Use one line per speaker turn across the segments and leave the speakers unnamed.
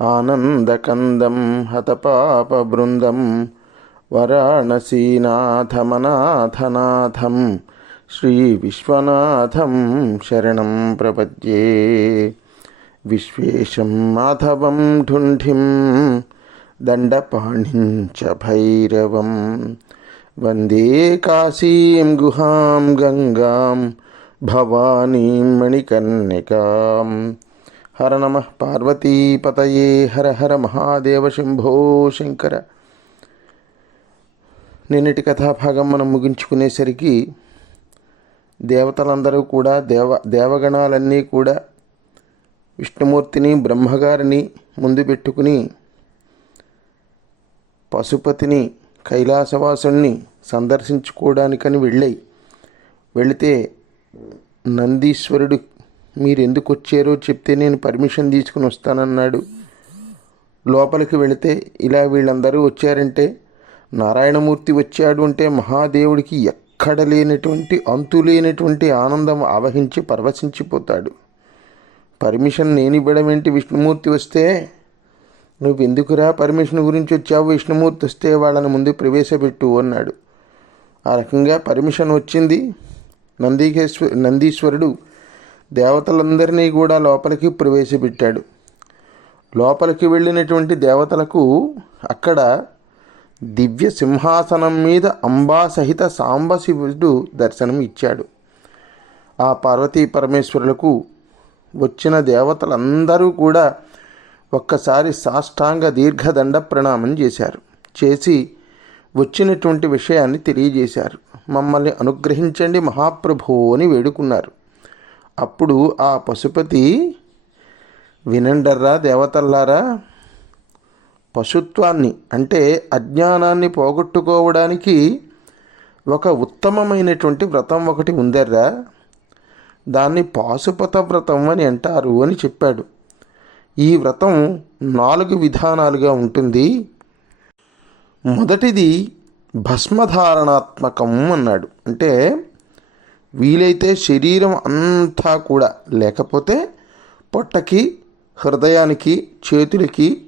ఆనందకందం హతపాపబృందం వరాణసీనాథమనాథనాథం శ్రీ విశ్వనాథం శరణం ప్రపద్యే. విశ్వేశం మాధవం ఢుంఢిం దండపాణిం చ భైరవం. వందే కాశీం గుహాం గంగాం భవానీం మణికర్ణికాం. హర నమ పార్వతీపతయే హర హర మహాదేవ శంభో శంకర. నిన్నటి కథాభాగం మనం ముగించుకునేసరికి దేవతలందరూ కూడా దేవ దేవగణాలన్నీ కూడా విష్ణుమూర్తిని బ్రహ్మగారిని ముందు పెట్టుకుని పశుపతిని కైలాసవాసుణ్ణి సందర్శించుకోవడానికని వెళ్ళాయి. వెళితే నందీశ్వరుడు మీరు ఎందుకు వచ్చారో చెప్తే నేను పర్మిషన్ తీసుకుని వస్తానన్నాడు. లోపలికి వెళితే ఇలా వీళ్ళందరూ వచ్చారంటే నారాయణమూర్తి వచ్చాడు అంటే మహాదేవుడికి ఎక్కడ లేనటువంటి అంతు లేనటువంటి ఆనందం ఆవహించి పరవశించిపోతాడు. పర్మిషన్ నేను ఇవ్వడం ఏంటి విష్ణుమూర్తి వస్తే? నువ్వు ఎందుకురా పర్మిషన్ గురించి వచ్చావు విష్ణుమూర్తి వస్తే వాళ్ళని ముందు ప్రవేశపెట్టు అన్నాడు. ఆ రకంగా పర్మిషన్ వచ్చింది. నందీకేశ్వ నందీశ్వరుడు దేవతలందరినీ కూడా లోపలికి ప్రవేశపెట్టాడు. లోపలికి వెళ్ళినటువంటి దేవతలకు అక్కడ దివ్య సింహాసనం మీద అంబా సహిత సాంబశివుడు దర్శనం ఇచ్చాడు. ఆ పార్వతీ పరమేశ్వరులకు వచ్చిన దేవతలందరూ కూడా ఒక్కసారి సాష్టాంగ దీర్ఘదండ ప్రణామం చేశారు. చేసి వచ్చినటువంటి విషయాన్ని తెలియజేశారు. మమ్మల్ని అనుగ్రహించండి మహాప్రభు అని వేడుకున్నారు. అప్పుడు ఆ పశుపతి వినండర్రా దేవతల్లారా పశుత్వాన్ని అంటే అజ్ఞానాన్ని పోగొట్టుకోవడానికి ఒక ఉత్తమమైనటువంటి వ్రతం ఒకటి ఉందర్రా. దాన్ని పాశుపత వ్రతం అని అంటారు అని చెప్పాడు. ఈ వ్రతం నాలుగు విధానాలుగా ఉంటుంది. మొదటిది భస్మధారణాత్మకం అన్నాడు. అంటే వీలైతే శరీరం అంతా కూడా లేకపోతే పొట్టకి హృదయానికి చేతులకి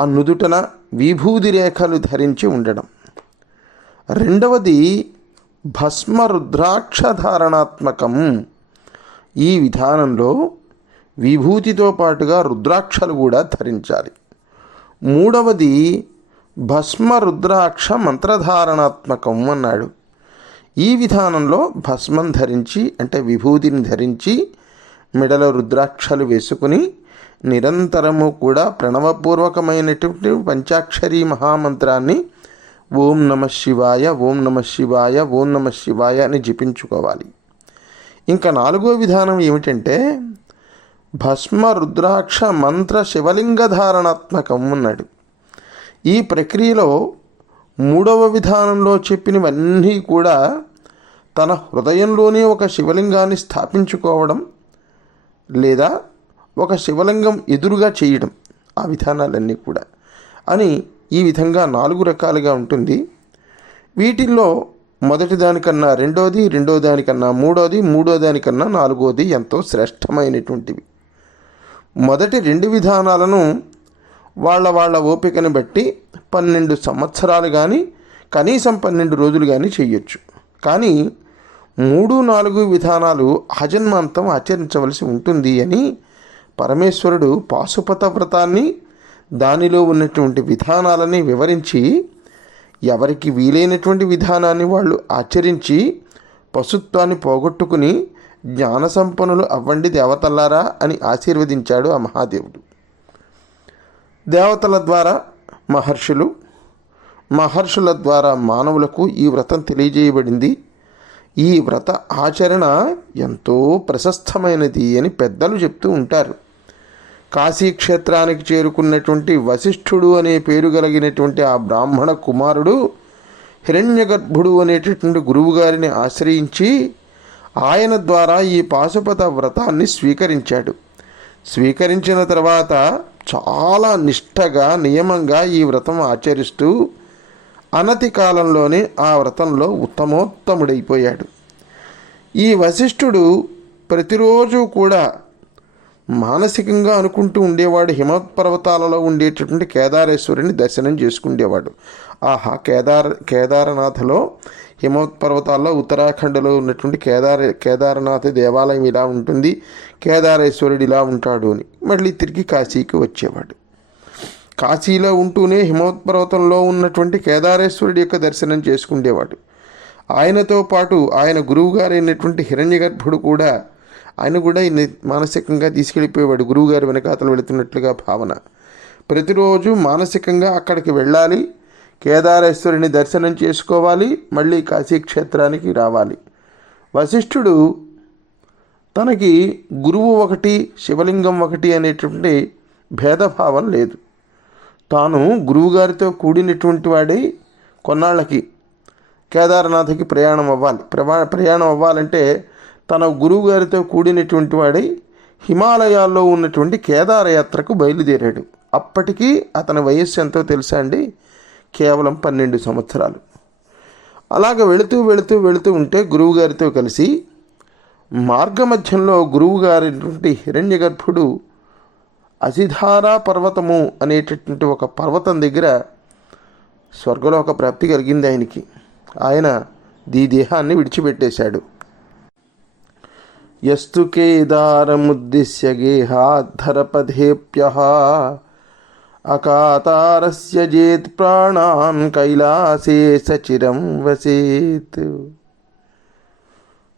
ఆ నుదుటన విభూది రేఖలు ధరించి ఉండడం. రెండవది భస్మ రుద్రాక్ష ధారణాత్మకం ఈ విధానంలో విభూతితో పాటుగా రుద్రాక్షలు కూడా ధరించాలి. మూడవది భస్మ రుద్రాక్ష మంత్రధారణాత్మకం అన్నాడు. ఈ విధానంలో భస్మం ధరించి అంటే విభూతిని ధరించి మెడలో రుద్రాక్షలు వేసుకుని నిరంతరము కూడా ప్రణవపూర్వకమైనటువంటి పంచాక్షరీ మహామంత్రాన్ని ఓం నమ శివాయ ఓం నమ శివాయ ఓం నమ శివాయ అని జపించుకోవాలి. ఇంకా నాలుగో విధానం ఏమిటంటే భస్మ రుద్రాక్ష మంత్ర శివలింగ ధారణాత్మకం ఉన్నాడు ఈ ప్రక్రియలో మూడవ విధానంలో చెప్పినవన్నీ కూడా తన హృదయంలోనే ఒక శివలింగాన్ని స్థాపించుకోవడం లేదా ఒక శివలింగం ఎదురుగా చేయడం ఆ విధానాలన్నీ కూడా అని ఈ విధంగా నాలుగు రకాలుగా ఉంటుంది. వీటిల్లో మొదటి దానికన్నా రెండోది రెండో దానికన్నా మూడోది మూడో దానికన్నా నాలుగోది ఎంతో శ్రేష్టమైనటువంటివి. మొదటి రెండు విధానాలను వాళ్ళ వాళ్ళ ఓపికను బట్టి పన్నెండు సంవత్సరాలు కానీ కనీసం పన్నెండు రోజులు కానీ చేయొచ్చు. కానీ మూడు నాలుగు విధానాలు ఆజన్మాంతం ఆచరించవలసి ఉంటుంది అని పరమేశ్వరుడు పాశుపత వ్రతాన్ని దానిలో ఉన్నటువంటి విధానాలని వివరించి ఎవరికి వీలైనటువంటి విధానాన్ని వాళ్ళు ఆచరించి పశుత్వాన్ని పోగొట్టుకుని జ్ఞాన సంపన్నులు అవ్వండి దేవతల్లారా అని ఆశీర్వదించాడు ఆ మహాదేవుడు. దేవతల ద్వారా మహర్షులు మహర్షుల ద్వారా మానవులకు ఈ వ్రతం తెలియజేయబడింది. ఈ వ్రత ఆచరణ ఎంతో ప్రశస్తమైనది అని పెద్దలు చెప్తూ ఉంటారు. కాశీ క్షేత్రానికి చేరుకున్నటువంటి వశిష్ఠుడు అనే పేరు కలిగినటువంటి ఆ బ్రాహ్మణ కుమారుడు హిరణ్యగర్భుడు అనేటటువంటి గురువుగారిని ఆశ్రయించి ఆయన ద్వారా ఈ పాశుపత వ్రతాన్ని స్వీకరించాడు. స్వీకరించిన తర్వాత చాలా నిష్ఠగా నియమంగా ఈ వ్రతం ఆచరిస్తూ అనతి కాలంలోనే ఆ వ్రతంలో ఉత్తమోత్తముడైపోయాడు. ఈ వశిష్ఠుడు ప్రతిరోజు కూడా మానసికంగా అనుకుంటూ ఉండేవాడు. హిమపర్వతాలలో ఉండేటటువంటి కేదారేశ్వరుని దర్శనం చేసుకుండేవాడు. ఆహా కేదార్ కేదారనాథలో హిమపర్వతాల్లో ఉత్తరాఖండ్లో ఉన్నటువంటి కేదార కేదారనాథ దేవాలయం ఇలా ఉంటుంది. కేదారేశ్వరుడు ఇలా ఉంటాడు అని మళ్ళీ తిరిగి కాశీకి వచ్చేవాడు. కాశీలో ఉంటూనే హిమోత్పర్వతంలో ఉన్నటువంటి కేదారేశ్వరుడి యొక్క దర్శనం చేసుకుండేవాడు. ఆయనతో పాటు ఆయన గురువుగారైనటువంటి హిరణ్యగర్భుడు కూడా ఆయన కూడా ఈయన మానసికంగా తీసుకెళ్ళిపోయేవాడు గురువుగారు వెనకాతలు వెళుతున్నట్లుగా భావన. ప్రతిరోజు మానసికంగా అక్కడికి వెళ్ళాలి కేదారేశ్వరుని దర్శనం చేసుకోవాలి మళ్ళీ కాశీ క్షేత్రానికి రావాలి. వశిష్ఠుడు తనకి గురువు ఒకటి శివలింగం ఒకటి అనేటువంటి భేదభావం లేదు. తాను గురువుగారితో కూడినటువంటి వాడై కొన్నాళ్ళకి కేదార్నాథ్కి ప్రయాణం అవ్వాలి. ప్రవా ప్రయాణం అవ్వాలంటే తన గురువుగారితో కూడినటువంటి వాడై హిమాలయాల్లో ఉన్నటువంటి కేదారయాత్రకు బయలుదేరాడు. అప్పటికి అతని వయస్సు ఎంతో తెలుసా అండి? కేవలం పన్నెండు సంవత్సరాలు. అలాగ వెళుతూ వెళుతూ వెళుతూ ఉంటే గురువుగారితో కలిసి మార్గమధ్యంలో గురువుగారినటువంటి హిరణ్య గర్భుడు అసిధారా పర్వతము అనేటటువంటి ఒక పర్వతం దగ్గర స్వర్గలోక ప్రాప్తి కలిగింది ఆయనకి. ఆయన దీ దేహాన్ని విడిచిపెట్టేశాడు. యస్తు కేదారముద్దిశ్య గేహాధరపదేప్య అకాతారస్య జేత్ ప్రాణాన్ కైలాసే సచిరం వసేత్.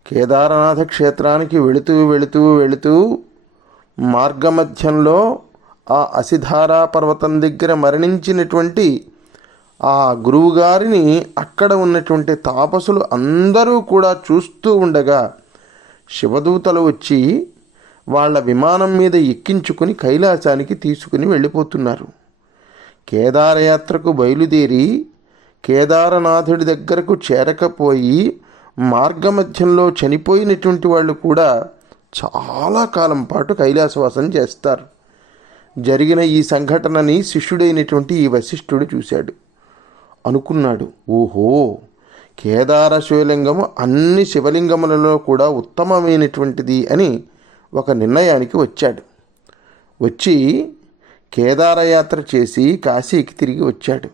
కేదారనాథ క్షేత్రానికి వెళుతూ వెళుతూ వెళుతూ మార్గమధ్యంలో ఆ అసిధారా పర్వతం దగ్గర మరణించినటువంటి ఆ గురువుగారిని అక్కడ ఉన్నటువంటి తాపసులు అందరూ కూడా చూస్తూ ఉండగా శివదూతలు వచ్చి వాళ్ళ విమానం మీద ఎక్కించుకుని కైలాసానికి తీసుకుని వెళ్ళిపోతున్నారు. కేదారయాత్రకు బయలుదేరి కేదారనాథుడి దగ్గరకు చేరకపోయి మార్గమధ్యంలో చనిపోయినటువంటి వాళ్ళు కూడా చాలా కాలం పాటు కైలాసవాసం చేస్తారు. జరిగిన ఈ సంఘటనని శిష్యుడైనటువంటి ఈ వశిష్ఠుడు చూశాడు. అనుకున్నాడు ఓహో కేదార శివలింగము అన్ని శివలింగములలో కూడా ఉత్తమమైనటువంటిది అని ఒక నిర్ణయానికి వచ్చాడు. వచ్చి కేదారయాత్ర చేసి కాశీకి తిరిగి వచ్చాడు.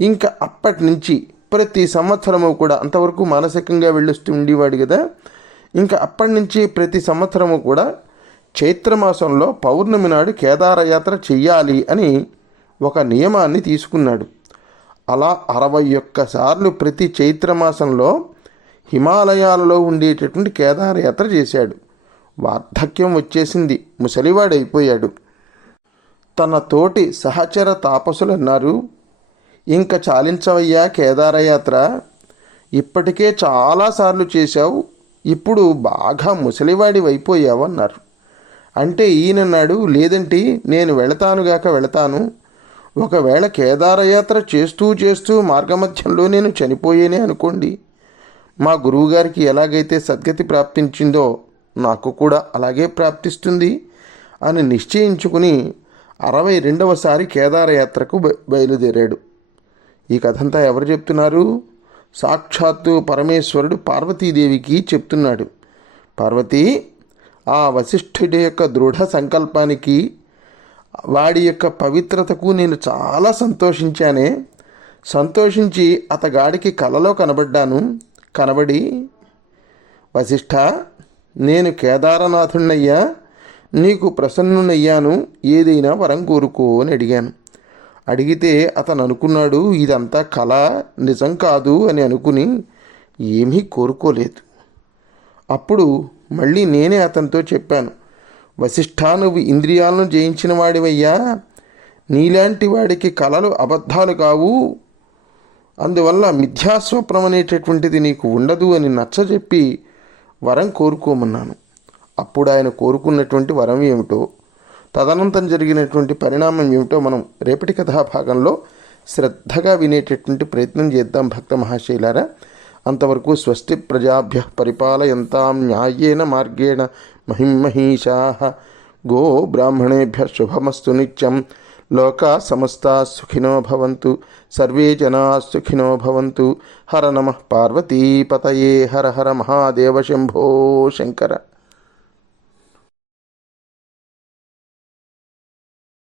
ఇంకా అప్పటి నుంచి ప్రతి సంవత్సరము కూడా అంతవరకు మానసికంగా వెళ్ళొస్తూ ఉండేవాడు కదా. ఇంకా అప్పటి నుంచి ప్రతి సంవత్సరము కూడా చైత్రమాసంలో పౌర్ణమి నాడు కేదారయాత్ర చెయ్యాలి అని ఒక నియమాన్ని తీసుకున్నాడు. అలా అరవై ఒక్క సార్లు ప్రతి చైత్రమాసంలో హిమాలయాలలో ఉండేటటువంటి కేదారయాత్ర చేశాడు. వార్ధక్యం వచ్చేసింది. ముసలివాడైపోయాడు. తన తోటి సహచర తాపసులు అన్నారు ఇంకా చాలించవయ్యా కేదారయాత్ర. ఇప్పటికే చాలాసార్లు చేశావు. ఇప్పుడు బాగా ముసలివాడి అయిపోయావన్నారు అంటే ఈయనన్నాడు లేదంటే నేను వెళతానుగాక వెళతాను. ఒకవేళ కేదారయాత్ర చేస్తూ చేస్తూ మార్గమధ్యంలో నేను చనిపోయేనే అనుకోండి. మా గురువుగారికి ఎలాగైతే సద్గతి ప్రాప్తించిందో నాకు కూడా అలాగే ప్రాప్తిస్తుంది అని నిశ్చయించుకుని అరవై రెండవసారి కేదారయాత్రకు బయలుదేరాడు. ఈ కథంతా ఎవరు చెప్తున్నారు? సాక్షాత్తు పరమేశ్వరుడు పార్వతీదేవికి చెప్తున్నాడు. పార్వతి ఆ వశిష్ఠుడి యొక్క దృఢ సంకల్పానికి వాడి యొక్క పవిత్రతకు నేను చాలా సంతోషించానే. సంతోషించి అతగాడికి కలలో కనబడ్డాను. కనబడి వశిష్ఠ నేను కేదారనాథుణ్ణయ్యా నీకు ప్రసన్నునయ్యాను ఏదైనా వరం కోరుకో అని అడిగాను. అడిగితే అతను అనుకున్నాడు ఇదంతా కళ నిజం కాదు అని అనుకుని ఏమీ కోరుకోలేదు. అప్పుడు మళ్ళీ నేనే అతనితో చెప్పాను వశిష్ఠా నువ్వు ఇంద్రియాలను జయించిన వాడివయ్యా నీలాంటి వాడికి కళలు అబద్ధాలు కావు. అందువల్ల మిథ్యాస్వప్నం అనేటటువంటిది నీకు ఉండదు అని నచ్చజెప్పి వరం కోరుకోమన్నాను. అప్పుడు ఆయన కోరుకున్నటువంటి వరం ఏమిటో తదనంతరం జరిగినటువంటి పరిణామం ఏమిటో మనం రేపటి కథా భాగంలో శ్రద్ధగా వినేటటువంటి ప్రయత్నం చేద్దాం భక్త మహాశైలారా. అంతవరకు స్వస్తి ప్రజాభ్య పరిపాలయంతాం న్యాయేన మార్గేణ మహిమహీషా. గో బ్రాహ్మణేభ్య శుభమస్తు నిత్యం. లోకా సమస్తా సుఖినో భవంతు. సర్వే జనా సుఖినో భవంతు. హర నమ పార్వతీపతయే. హర హర మహాదేవ శంభో శంకర.